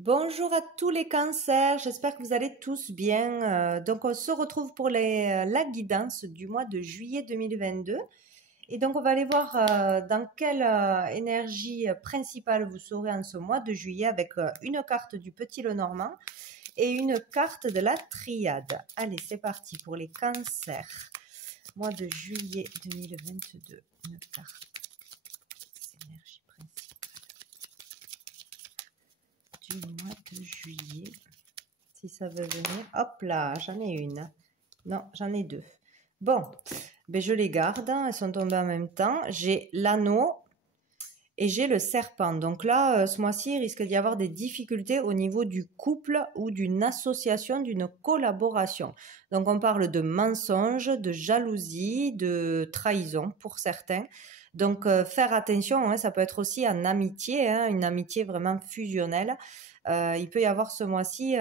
Bonjour à tous les cancers, j'espère que vous allez tous bien. Donc on se retrouve pour la guidance du mois de juillet 2022. Et donc on va aller voir dans quelle énergie principale vous serez en ce mois de juillet avec une carte du Petit Lenormand et une carte de la Triade. Allez, c'est parti pour les cancers. Mois de juillet 2022, une carte. Énergie principale du mois de juillet. Si ça veut venir. Hop là, j'en ai une. Non, j'en ai deux. Bon, ben je les garde. Elles sont tombées en même temps. J'ai l'anneau et j'ai le serpent. Donc là, ce mois-ci, il risque d'y avoir des difficultés au niveau du couple ou d'une association, d'une collaboration. Donc on parle de mensonges, de jalousie, de trahison pour certains. Donc faire attention, hein, ça peut être aussi en amitié, hein, une amitié vraiment fusionnelle. Il peut y avoir ce mois-ci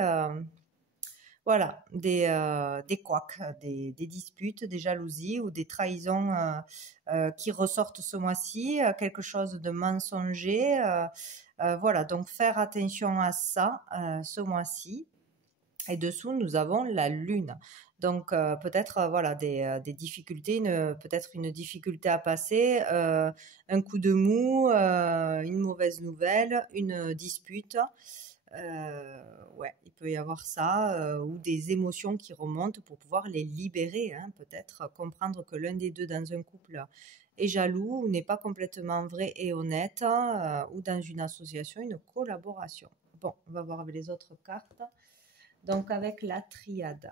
voilà, des couacs, des disputes, des jalousies ou des trahisons qui ressortent ce mois-ci, quelque chose de mensonger. Voilà, donc faire attention à ça ce mois-ci. Et dessous, nous avons la lune. Donc peut-être voilà des difficultés, peut-être une difficulté à passer, un coup de mou, une mauvaise nouvelle, une dispute. Ouais, il peut y avoir ça, ou des émotions qui remontent pour pouvoir les libérer, hein, peut-être comprendre que l'un des deux dans un couple est jaloux ou n'est pas complètement vrai et honnête, ou dans une association, une collaboration. Bon, on va voir avec les autres cartes. Donc avec la triade.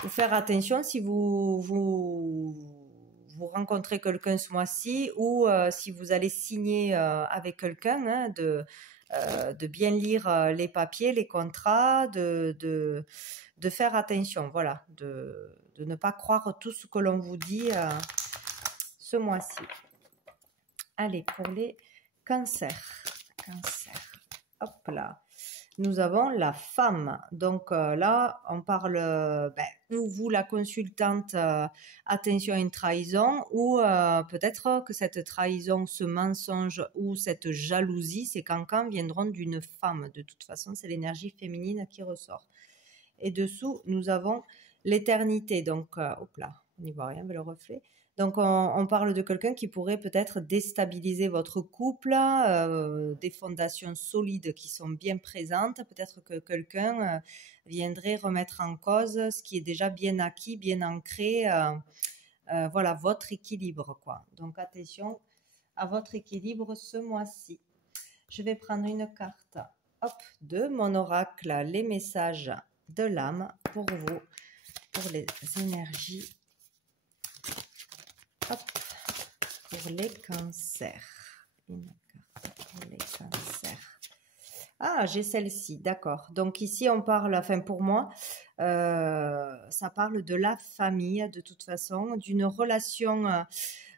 Faut faire attention si vous rencontrez quelqu'un ce mois-ci ou si vous allez signer avec quelqu'un, hein, de bien lire les papiers, les contrats, de faire attention, voilà, de ne pas croire tout ce que l'on vous dit ce mois-ci. Allez, pour les cancers. Cancer. Hop là. Nous avons la femme. Donc là, on parle, ou vous, la consultante, attention à une trahison, ou peut-être que cette trahison, ce mensonge ou cette jalousie, ces cancans viendront d'une femme. De toute façon, c'est l'énergie féminine qui ressort. Et dessous, nous avons l'éternité. Donc, hop là, on n'y voit rien avec le reflet. Donc, on parle de quelqu'un qui pourrait peut-être déstabiliser votre couple, des fondations solides qui sont bien présentes. Peut-être que quelqu'un viendrait remettre en cause ce qui est déjà bien acquis, bien ancré. Voilà, votre équilibre, quoi. Donc, attention à votre équilibre ce mois-ci. Je vais prendre une carte, hop, de mon oracle, les messages de l'âme pour vous, pour les énergies. Hop, pour les cancers. Une carte pour les cancers. Ah, j'ai celle-ci, d'accord. Donc ici, on parle, enfin pour moi, ça parle de la famille, de toute façon, d'une relation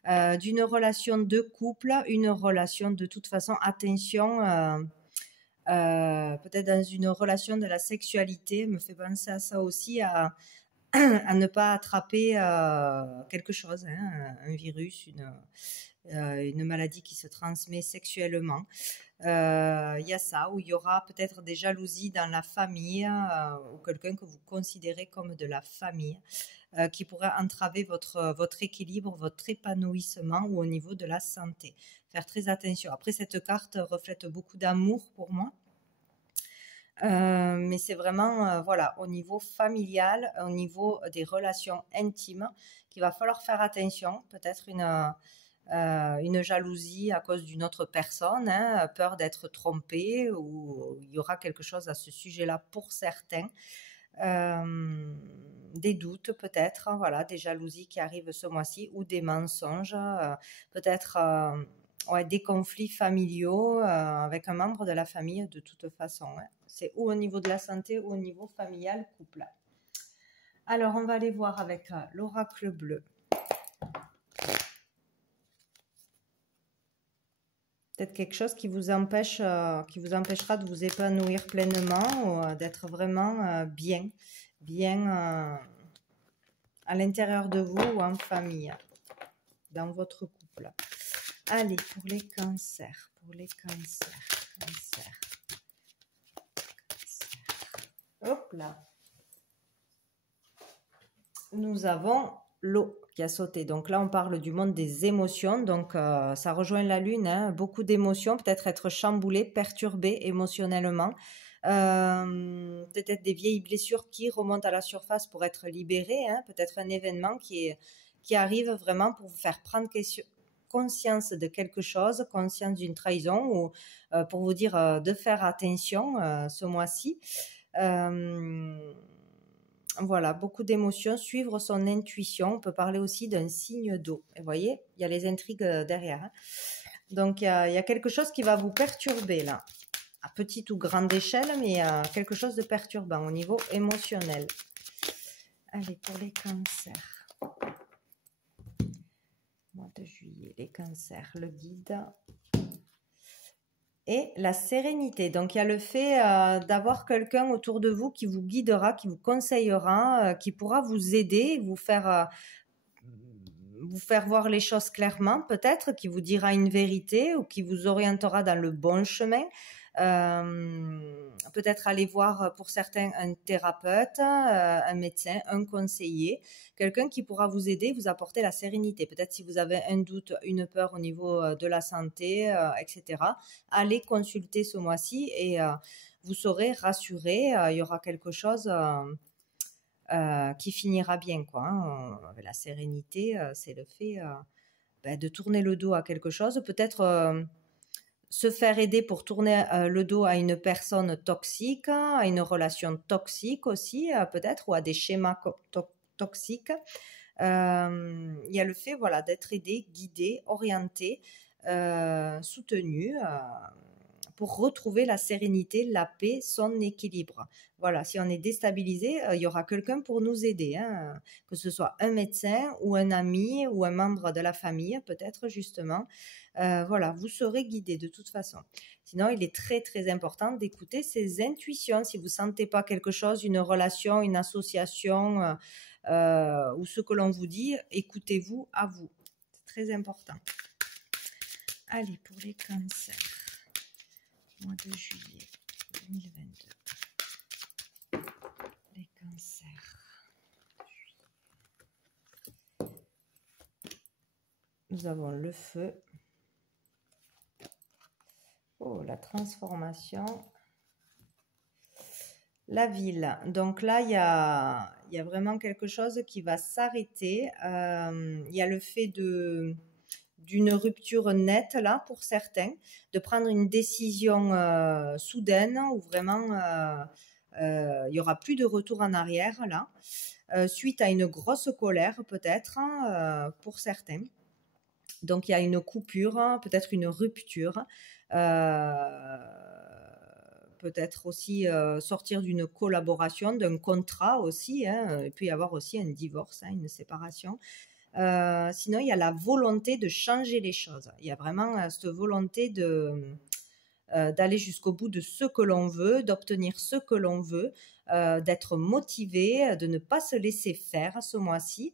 de couple, une relation de toute façon, attention, peut-être dans une relation de la sexualité, me fait penser à ça aussi, à ne pas attraper quelque chose, hein, un virus, une maladie qui se transmet sexuellement. Il y a ça, où il y aura peut-être des jalousies dans la famille, ou quelqu'un que vous considérez comme de la famille, qui pourrait entraver votre équilibre, votre épanouissement ou au niveau de la santé. Faire très attention. Après, cette carte reflète beaucoup d'amour pour moi. Mais c'est vraiment voilà, au niveau familial, au niveau des relations intimes, qu'il va falloir faire attention. Peut-être une jalousie à cause d'une autre personne, hein, peur d'être trompé, ou il y aura quelque chose à ce sujet-là pour certains. Des doutes peut-être, hein, voilà, des jalousies qui arrivent ce mois-ci, ou des mensonges, peut-être ouais, des conflits familiaux avec un membre de la famille de toute façon. Hein. C'est ou au niveau de la santé ou au niveau familial, couple. Alors on va aller voir avec l'oracle bleu. Peut-être quelque chose qui vous empêchera de vous épanouir pleinement, ou d'être vraiment bien à l'intérieur de vous ou en famille, dans votre couple. Allez, pour les cancers, hop là. Nous avons l'eau qui a sauté. Donc là, on parle du monde des émotions. Donc ça rejoint la lune, hein. Beaucoup d'émotions, peut-être être chamboulé, perturbé émotionnellement. Peut-être des vieilles blessures qui remontent à la surface pour être libérées, hein. Peut-être un événement qui arrive vraiment pour vous faire prendre conscience de quelque chose, conscience d'une trahison ou pour vous dire de faire attention ce mois-ci. Voilà, beaucoup d'émotions, suivre son intuition. On peut parler aussi d'un signe d'eau. Et vous voyez, il y a les intrigues derrière, hein. Donc, il y a quelque chose qui va vous perturber là, à petite ou grande échelle, mais il y a quelque chose de perturbant au niveau émotionnel. Allez, pour les cancers. Mois de juillet, les cancers, le guide. Et la sérénité. Donc, il y a le fait d'avoir quelqu'un autour de vous qui vous guidera, qui vous conseillera, qui pourra vous aider, vous faire voir les choses clairement, peut-être, qui vous dira une vérité ou qui vous orientera dans le bon chemin. Peut-être aller voir pour certains un thérapeute, un médecin, un conseiller, quelqu'un qui pourra vous aider, vous apporter la sérénité. Peut-être si vous avez un doute, une peur au niveau de la santé, etc. Allez consulter ce mois-ci et vous serez rassuré. Il y aura quelque chose qui finira bien, quoi, hein. La sérénité, c'est le fait de tourner le dos à quelque chose. Peut-être se faire aider pour tourner le dos à une personne toxique, à une relation toxique aussi, peut-être, ou à des schémas toxiques. Il y a le fait, voilà, d'être aidé, guidé, orienté, soutenu, pour retrouver la sérénité, la paix, son équilibre. Voilà, si on est déstabilisé, il y aura quelqu'un pour nous aider, hein, que ce soit un médecin ou un ami ou un membre de la famille, peut-être justement. Voilà, vous serez guidé de toute façon. Sinon, il est très très important d'écouter ses intuitions. Si vous ne sentez pas quelque chose, une relation, une association ou ce que l'on vous dit, écoutez-vous à vous. C'est très important. Allez, pour les cancers. Mois de juillet 2022. Les cancers. Nous avons le feu. Oh, la transformation. La ville. Donc là, il y a vraiment quelque chose qui va s'arrêter. Il y a le fait d'une rupture nette là pour certains, de prendre une décision soudaine où vraiment il y aura plus de retour en arrière là, suite à une grosse colère peut-être pour certains. Donc il y a une coupure, peut-être une rupture, peut-être aussi sortir d'une collaboration, d'un contrat aussi, hein. Il peut y avoir aussi un divorce, hein, une séparation. Sinon, il y a la volonté de changer les choses. Il y a vraiment cette volonté d'aller jusqu'au bout de ce que l'on veut, d'obtenir ce que l'on veut, d'être motivé, de ne pas se laisser faire ce mois-ci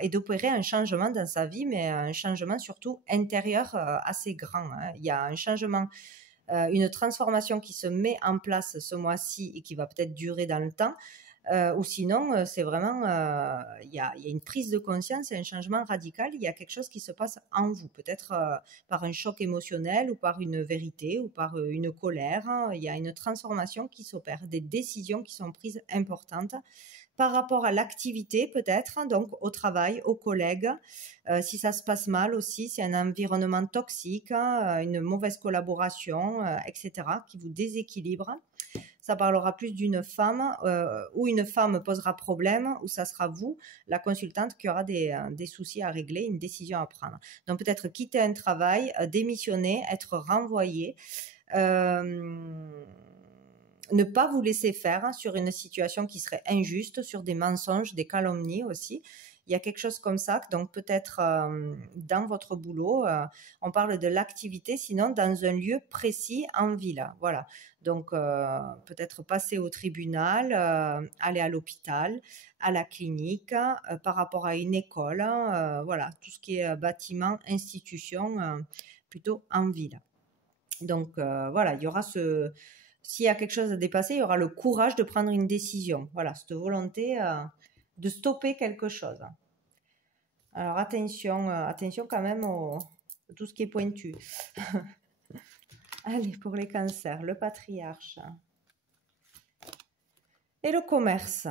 et d'opérer un changement dans sa vie, mais un changement surtout intérieur assez grand, hein. Il y a un changement, une transformation qui se met en place ce mois-ci et qui va peut-être durer dans le temps. Ou sinon, c'est vraiment, il y a une prise de conscience et un changement radical. Il y a quelque chose qui se passe en vous, peut-être par un choc émotionnel ou par une vérité ou par une colère, hein. Il y a une transformation qui s'opère, des décisions qui sont prises importantes par rapport à l'activité peut-être, hein, donc au travail, aux collègues, si ça se passe mal aussi, si un environnement toxique, hein, une mauvaise collaboration, etc., qui vous déséquilibre. Ça parlera plus d'une femme où une femme posera problème, où ça sera vous, la consultante, qui aura des soucis à régler, une décision à prendre. Donc peut-être quitter un travail, démissionner, être renvoyé, ne pas vous laisser faire sur une situation qui serait injuste, sur des mensonges, des calomnies aussi. Il y a quelque chose comme ça, donc peut-être dans votre boulot, on parle de l'activité, sinon dans un lieu précis en ville. Voilà, donc peut-être passer au tribunal, aller à l'hôpital, à la clinique, par rapport à une école, voilà, tout ce qui est bâtiment, institution, plutôt en ville. Donc voilà, il y aura s'il y a quelque chose à dépasser, il y aura le courage de prendre une décision. Voilà, cette volonté de stopper quelque chose. Alors attention, attention quand même à tout ce qui est pointu. Allez, pour les cancers, le patriarche. Et le commerce.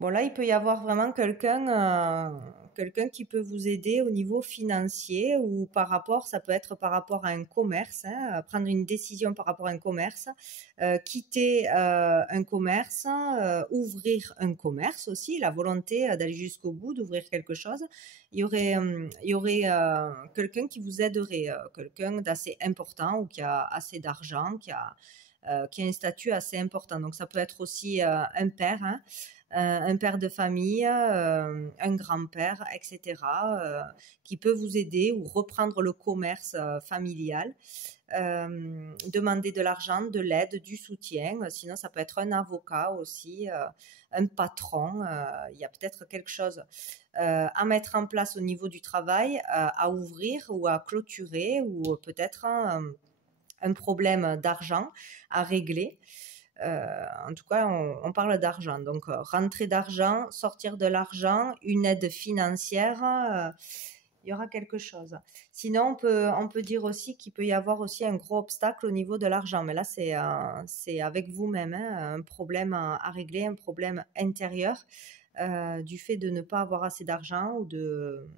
Bon, là, il peut y avoir vraiment quelqu'un qui peut vous aider au niveau financier ou ça peut être par rapport à un commerce, hein, prendre une décision par rapport à un commerce, quitter un commerce, ouvrir un commerce aussi, la volonté d'aller jusqu'au bout, d'ouvrir quelque chose. Il y aurait quelqu'un qui vous aiderait, quelqu'un d'assez important ou qui a assez d'argent, qui a un statut assez important. Donc, ça peut être aussi un père, hein, un père de famille, un grand-père, etc., qui peut vous aider ou reprendre le commerce familial, demander de l'argent, de l'aide, du soutien. Sinon, ça peut être un avocat aussi, un patron. Il y a peut-être quelque chose à mettre en place au niveau du travail, à ouvrir ou à clôturer, ou peut-être un problème d'argent à régler. En tout cas, on parle d'argent. Donc, rentrée d'argent, sortir de l'argent, une aide financière, il y aura quelque chose. Sinon, on peut dire aussi qu'il peut y avoir aussi un gros obstacle au niveau de l'argent. Mais là, c'est avec vous-même, hein, un problème à régler, un problème intérieur du fait de ne pas avoir assez d'argent ou de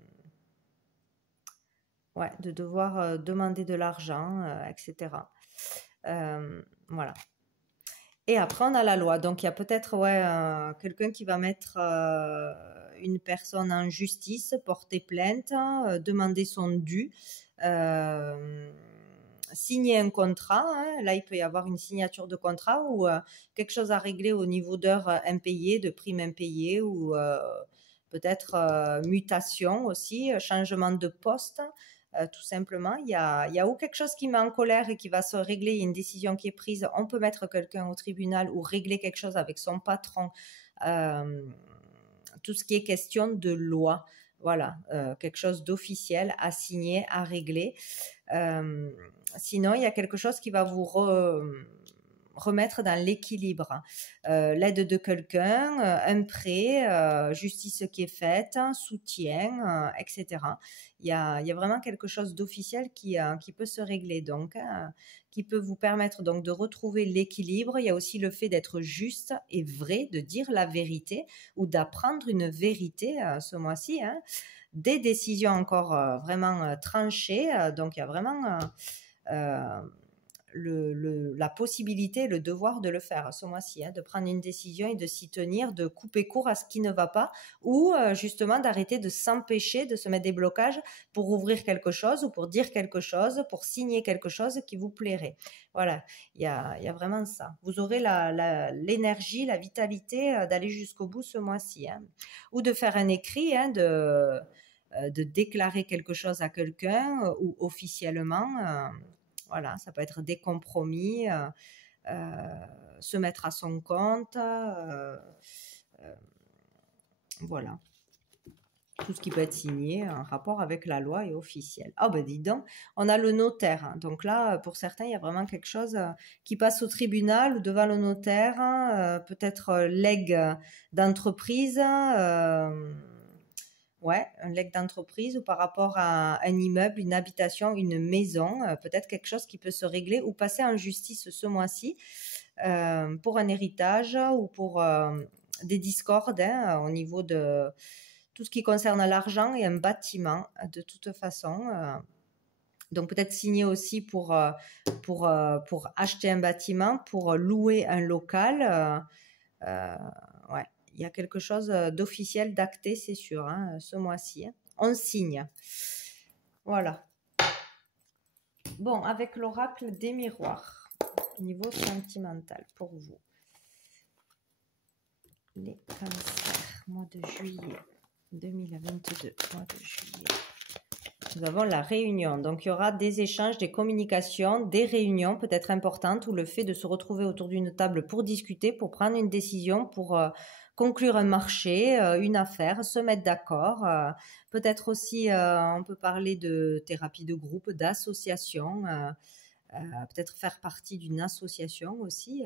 devoir demander de l'argent, etc. Voilà. Et après, on a la loi. Donc, il y a peut-être quelqu'un qui va mettre une personne en justice, porter plainte, demander son dû, signer un contrat. Hein. Là, il peut y avoir une signature de contrat ou quelque chose à régler au niveau d'heures impayées, de primes impayées ou peut-être mutation aussi, changement de poste. Tout simplement, il y a ou quelque chose qui met en colère et qui va se régler, il y a une décision qui est prise, on peut mettre quelqu'un au tribunal ou régler quelque chose avec son patron, tout ce qui est question de loi, voilà, quelque chose d'officiel à signer, à régler. Sinon, il y a quelque chose qui va vous remettre dans l'équilibre, l'aide de quelqu'un, un prêt, justice qui est faite, soutien, etc. Il y a vraiment quelque chose d'officiel qui peut se régler, donc qui peut vous permettre donc de retrouver l'équilibre. Il y a aussi le fait d'être juste et vrai, de dire la vérité ou d'apprendre une vérité ce mois-ci, hein. Des décisions encore vraiment tranchées, donc il y a vraiment la possibilité, le devoir de le faire ce mois-ci, hein, de prendre une décision et de s'y tenir, de couper court à ce qui ne va pas ou justement d'arrêter de s'empêcher de se mettre des blocages pour ouvrir quelque chose ou pour dire quelque chose, pour signer quelque chose qui vous plairait. Voilà, il y a vraiment ça. Vous aurez l'énergie, la vitalité d'aller jusqu'au bout ce mois-ci, hein. Ou de faire un écrit, hein, de déclarer quelque chose à quelqu'un ou officiellement. Voilà, ça peut être des compromis, se mettre à son compte, voilà. Tout ce qui peut être signé en rapport avec la loi et officiel. Ah ben dis donc, on a le notaire. Hein. Donc là, pour certains, il y a vraiment quelque chose qui passe au tribunal ou devant le notaire, peut-être legs d'entreprise, un legs d'entreprise ou par rapport à un immeuble, une habitation, une maison, peut-être quelque chose qui peut se régler ou passer en justice ce mois-ci pour un héritage ou pour des discordes, hein, au niveau de tout ce qui concerne l'argent et un bâtiment de toute façon. Donc peut-être signer aussi pour acheter un bâtiment, pour louer un local. Ouais. Il y a quelque chose d'officiel, d'acté, c'est sûr, hein, ce mois-ci. Hein. On signe. Voilà. Bon, avec l'oracle des miroirs, niveau sentimental pour vous. Les cancers, mois de juillet 2022, mois de juillet. Nous avons la réunion, donc il y aura des échanges, des communications, des réunions peut-être importantes ou le fait de se retrouver autour d'une table pour discuter, pour prendre une décision, pour conclure un marché, une affaire, se mettre d'accord. Peut-être aussi, on peut parler de thérapie de groupe, d'association, peut-être faire partie d'une association aussi,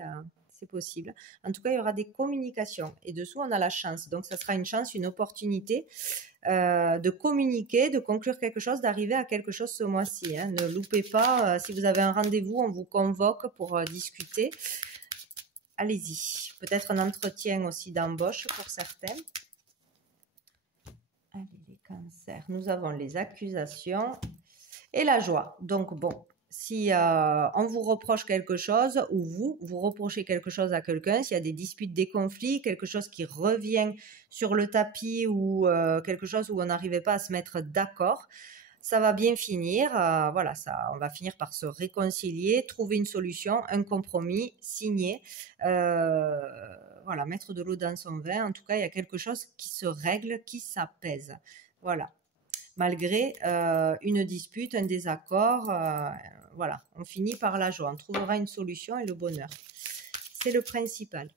c'est possible. En tout cas, il y aura des communications. Et dessous, on a la chance. Donc, ça sera une chance, une opportunité de communiquer, de conclure quelque chose, d'arriver à quelque chose ce mois-ci. Hein. Ne loupez pas, si vous avez un rendez-vous, on vous convoque pour discuter. Allez-y. Peut-être un entretien aussi d'embauche pour certains. Allez, les cancers. Nous avons les accusations et la joie. Donc, bon. Si on vous reproche quelque chose ou vous reprochez quelque chose à quelqu'un, s'il y a des disputes, des conflits, quelque chose qui revient sur le tapis ou quelque chose où on n'arrivait pas à se mettre d'accord, ça va bien finir. Voilà, on va finir par se réconcilier, trouver une solution, un compromis, signer. Voilà, mettre de l'eau dans son vin. En tout cas, il y a quelque chose qui se règle, qui s'apaise. Voilà. Malgré une dispute, un désaccord, voilà, on finit par la joie, on trouvera une solution et le bonheur. C'est le principal.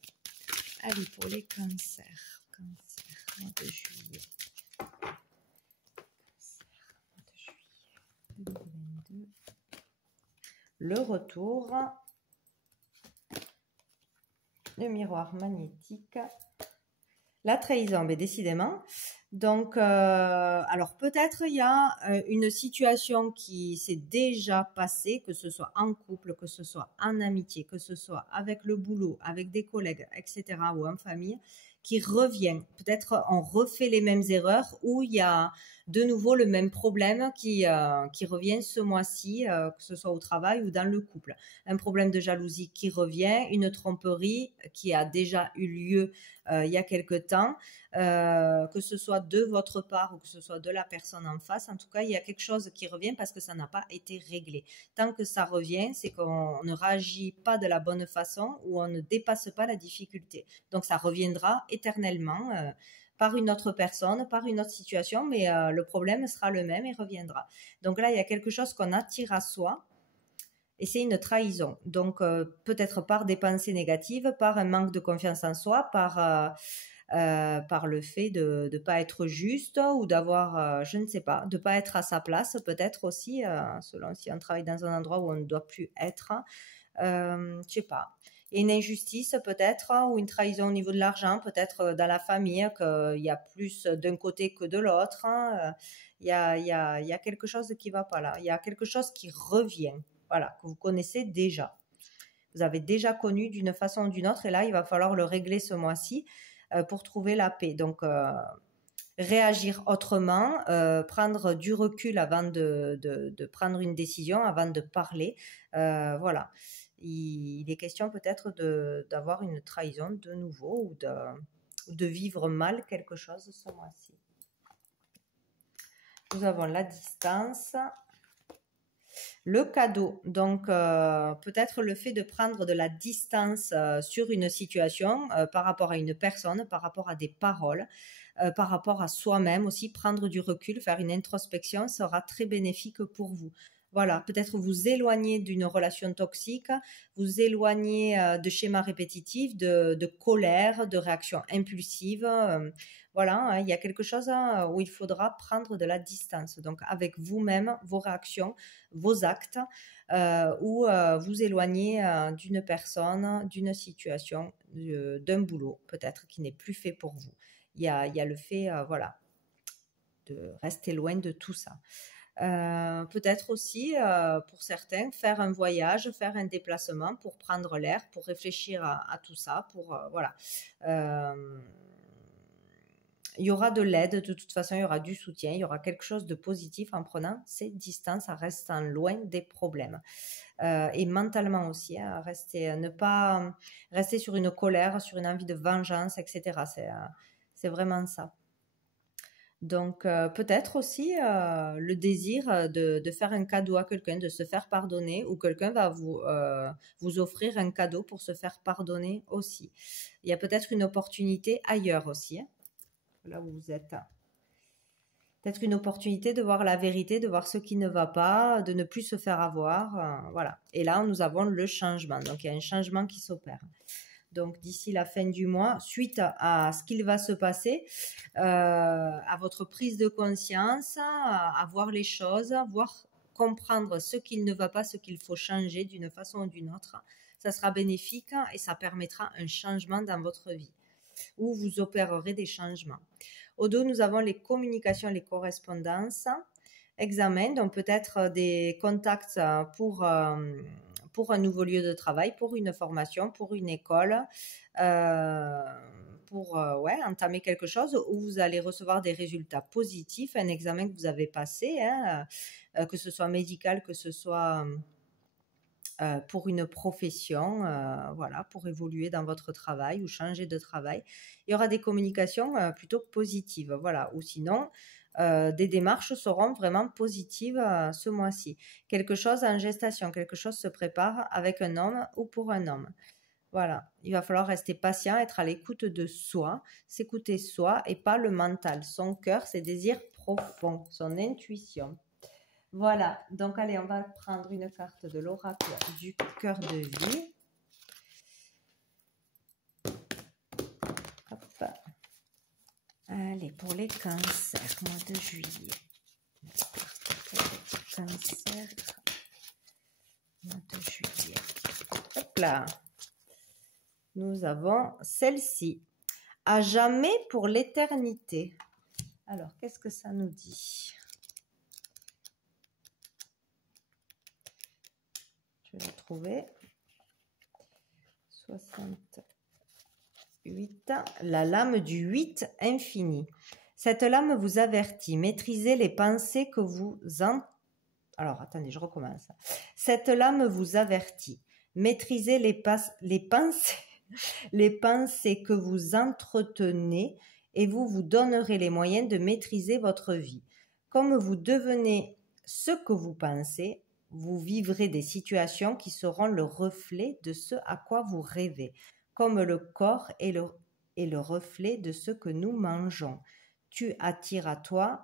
Allez, pour les cancers. Cancer, mois de juillet. Cancer, mois de juillet 2022. Le retour. Le miroir magnétique. La trahison, mais décidément. Donc, alors peut-être il y a une situation qui s'est déjà passée, que ce soit en couple, que ce soit en amitié, que ce soit avec le boulot, avec des collègues, etc. ou en famille, qui revient. Peut-être on refait les mêmes erreurs ou il y a de nouveau le même problème qui revient ce mois-ci, que ce soit au travail ou dans le couple. Un problème de jalousie qui revient, une tromperie qui a déjà eu lieu il y a quelque temps, que ce soit de votre part ou que ce soit de la personne en face. En tout cas, il y a quelque chose qui revient parce que ça n'a pas été réglé. Tant que ça revient, c'est qu'on ne réagit pas de la bonne façon ou on ne dépasse pas la difficulté. Donc, ça reviendra éternellement par une autre personne, par une autre situation, mais le problème sera le même et reviendra. Donc là, il y a quelque chose qu'on attire à soi. Et c'est une trahison. Donc, peut-être par des pensées négatives, par un manque de confiance en soi, par le fait de ne pas être juste ou d'avoir, je ne sais pas, de ne pas être à sa place, peut-être aussi, selon si on travaille dans un endroit où on ne doit plus être. Je ne sais pas. Et une injustice peut-être, ou une trahison au niveau de l'argent, peut-être dans la famille, qu'il y a plus d'un côté que de l'autre. Il y a quelque chose qui ne va pas là. Il y a quelque chose qui revient. Voilà, que vous connaissez déjà. Vous avez déjà connu d'une façon ou d'une autre et là, il va falloir le régler ce mois-ci pour trouver la paix. Donc, réagir autrement, prendre du recul avant de prendre une décision, avant de parler. Voilà. Il est question peut-être d'avoir une trahison de nouveau ou de vivre mal quelque chose ce mois-ci. Nous avons la distance. Le cadeau, donc peut-être le fait de prendre de la distance sur une situation par rapport à une personne, par rapport à des paroles, par rapport à soi-même aussi, prendre du recul, faire une introspection sera très bénéfique pour vous. Voilà, peut-être vous éloigner d'une relation toxique, vous éloigner de schémas répétitifs, de colère, de réactions impulsives. Voilà, hein, il y a quelque chose où il faudra prendre de la distance. Donc, avec vous-même, vos réactions, vos actes, ou vous éloigner d'une personne, d'une situation, d'un boulot, peut-être qui n'est plus fait pour vous. Il y a le fait, voilà, de rester loin de tout ça. Peut-être aussi, pour certains, faire un voyage, faire un déplacement pour prendre l'air, pour réfléchir à tout ça, pour, voilà. Il y aura de l'aide, de toute façon, il y aura du soutien, il y aura quelque chose de positif en prenant ces distances, en restant loin des problèmes. Et mentalement aussi, hein, ne pas rester sur une colère, sur une envie de vengeance, etc. C'est vraiment ça. Donc, peut-être aussi le désir de faire un cadeau à quelqu'un, de se faire pardonner, ou quelqu'un va vous offrir un cadeau pour se faire pardonner aussi. Il y a peut-être une opportunité ailleurs aussi, hein, là où vous êtes. Peut-être une opportunité de voir la vérité, de voir ce qui ne va pas, de ne plus se faire avoir. Voilà. Et là, nous avons le changement. Donc, il y a un changement qui s'opère. Donc, d'ici la fin du mois, suite à ce qu'il va se passer, à votre prise de conscience, à voir les choses, voir comprendre ce qu'il ne va pas, ce qu'il faut changer d'une façon ou d'une autre. Ça sera bénéfique et ça permettra un changement dans votre vie, où vous opérerez des changements. Au dos, nous avons les communications, les correspondances, examen, donc peut-être des contacts pour un nouveau lieu de travail, pour une formation, pour une école, pour entamer quelque chose où vous allez recevoir des résultats positifs, un examen que vous avez passé, que ce soit médical, que ce soit pour une profession, voilà, pour évoluer dans votre travail ou changer de travail. Il y aura des communications plutôt positives, voilà, ou sinon des démarches seront vraiment positives ce mois-ci. Quelque chose en gestation, quelque chose se prépare avec un homme ou pour un homme. Voilà, il va falloir rester patient, être à l'écoute de soi, s'écouter soi et pas le mental, son cœur, ses désirs profonds, son intuition. Voilà, donc allez, on va prendre une carte de l'oracle du cœur de vie. Hop. Allez, pour les cancers, mois de juillet. Cancer, mois de juillet. Hop là. Nous avons celle-ci. À jamais pour l'éternité. Alors, qu'est-ce que ça nous dit ? Je vais la trouver. 68. La lame du 8 infini. Cette lame vous avertit. Maîtrisez les pensées que vous Alors, attendez, je recommence. Cette lame vous avertit. Maîtrisez les pensées que vous entretenez et vous vous donnerez les moyens de maîtriser votre vie. Comme vous devenez ce que vous pensez, vous vivrez des situations qui seront le reflet de ce à quoi vous rêvez, comme le corps est le reflet de ce que nous mangeons. Tu attires à toi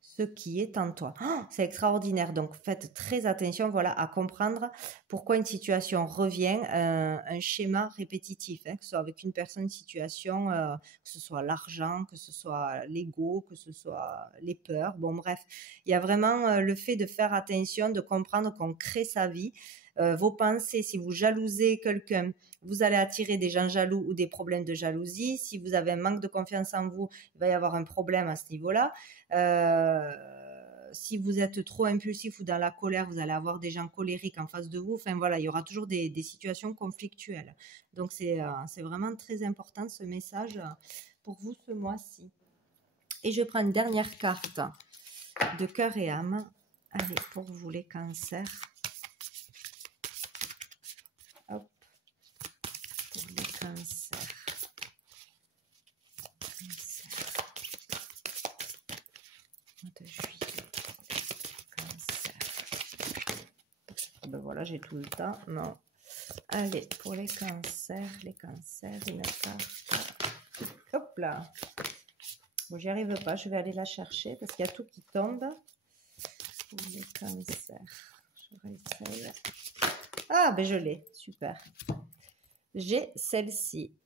ce qui est en toi. Oh, c'est extraordinaire, donc faites très attention, voilà, à comprendre pourquoi une situation revient, un schéma répétitif, que ce soit avec une personne, une situation, que ce soit l'argent, que ce soit l'ego, que ce soit les peurs, bon bref, il y a vraiment le fait de faire attention, de comprendre qu'on crée sa vie, vos pensées, si vous jalousez quelqu'un, vous allez attirer des gens jaloux ou des problèmes de jalousie. Si vous avez un manque de confiance en vous, il va y avoir un problème à ce niveau-là. Si vous êtes trop impulsif ou dans la colère, vous allez avoir des gens colériques en face de vous. Enfin voilà, il y aura toujours des situations conflictuelles. Donc c'est vraiment très important ce message pour vous ce mois-ci. Et je prends une dernière carte de cœur et âme. Allez, pour vous les cancers. Hop. Pour les cancers. Mois de juillet. Cancer. Ben voilà, j'ai tout le temps. Non. Allez, pour les cancers, une carte. Hop là. Bon, j'y arrive pas, je vais aller la chercher parce qu'il y a tout qui tombe. Pour les cancers. Je réessaye. Ah, ben je l'ai. Super. J'ai celle-ci.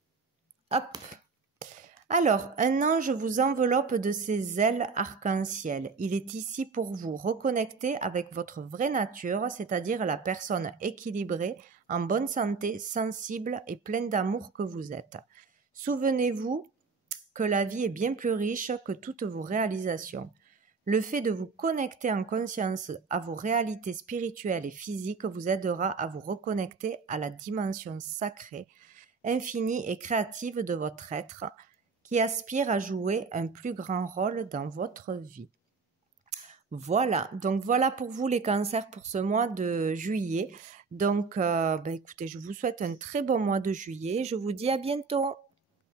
Hop. Alors, un ange vous enveloppe de ses ailes arc-en-ciel. Il est ici pour vous reconnecter avec votre vraie nature, c'est-à-dire la personne équilibrée, en bonne santé, sensible et pleine d'amour que vous êtes. Souvenez-vous que la vie est bien plus riche que toutes vos réalisations. Le fait de vous connecter en conscience à vos réalités spirituelles et physiques vous aidera à vous reconnecter à la dimension sacrée, infinie et créative de votre être, qui aspire à jouer un plus grand rôle dans votre vie. Voilà, donc voilà pour vous les cancers pour ce mois de juillet. Donc, écoutez, je vous souhaite un très bon mois de juillet. Je vous dis à bientôt.